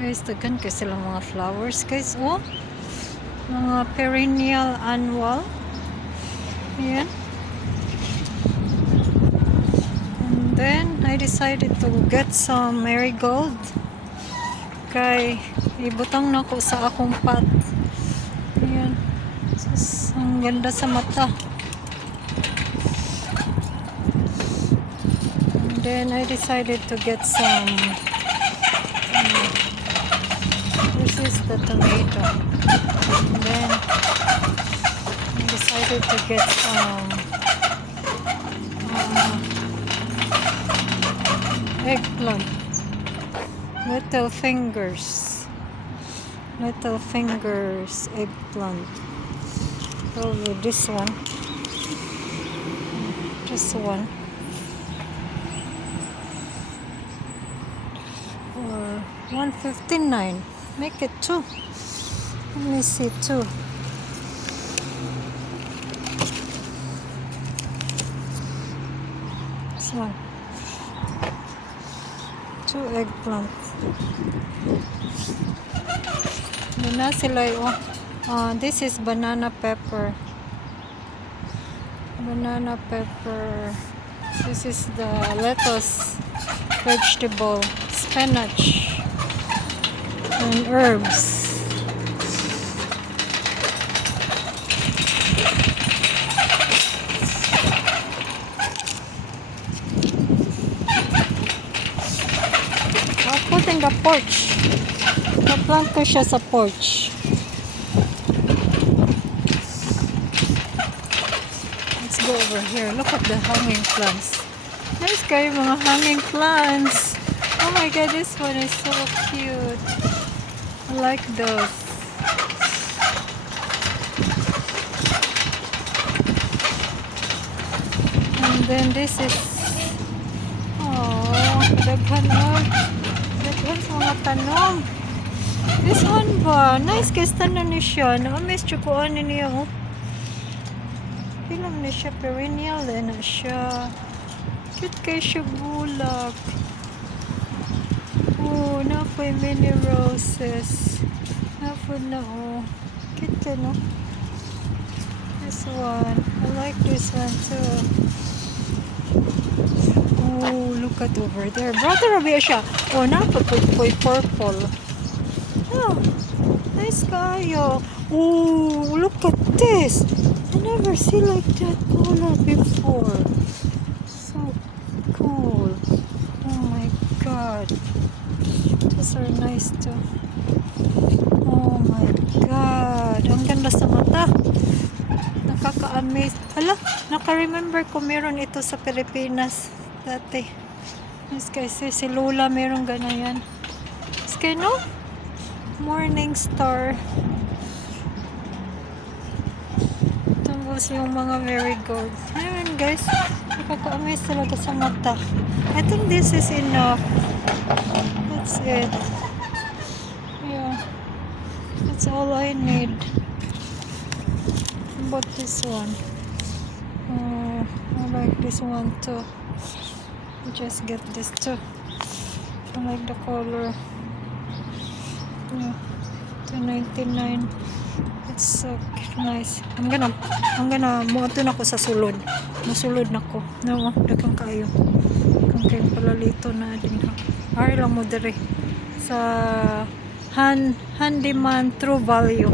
Guys, daghan kay silang mga flowers, guys. Oh, mga perennial annual. Ayan. And then, I decided to get some marigold. Kay, ibutang na ko sa akong pot. Ayan. Sus, ang ganda sa mata. And then, I decided to get some... this is the tomato. And then, I decided to get some eggplant. Little fingers eggplant. Probably this one. Or 159. Make it 2. Let me see, 2. This one. 2 eggplant. Muna sila yung this is banana pepper. This is the lettuce, vegetable, spinach, and herbs. I'll put in the porch. Na-plant ko siya sa porch. Let's go over here. Look at the hanging plants. Nice kayo mga hanging plants. Oh my god, this one is so cute. I like those. And then this is daghan sa mga tanom. This one ba? Nice kasi tanan ni siya. Naka-miss chukuan niya. Pilang na siya. Perennial na siya. Cute kayo siya bulak. Oh, na-foy mini roses. Na-foy na cute ka no? This one. I like this one too. Oh, look at over there. Brother Rabia siya. Oh, napapagpoy purple. Oh, nice kayo. Oh, look at this. I never see like that color before. So cool. Oh my god. These are nice too. Oh my god. Ang ganda sa mata. Nakaka-amaze. Hala, naka-remember ko meron ito sa Pilipinas dati. Yes guys, si Lola meron ganayan. Yes guys, no? Morning star. Tapos yung mga marigold. Ayun guys, nakaka-amaze talaga sa mata. I think this is enough. That's it. Yeah. That's all I need. How about this one? I like this one too. Just get this too. I like the color. Yeah, $2.99. It's so nice. I'm gonna muadto na ko sa sulod. Masulod na ko. No, daghang kayo. Kung kayo palalito na din ha. Ari lang mo dire sa handyman true value.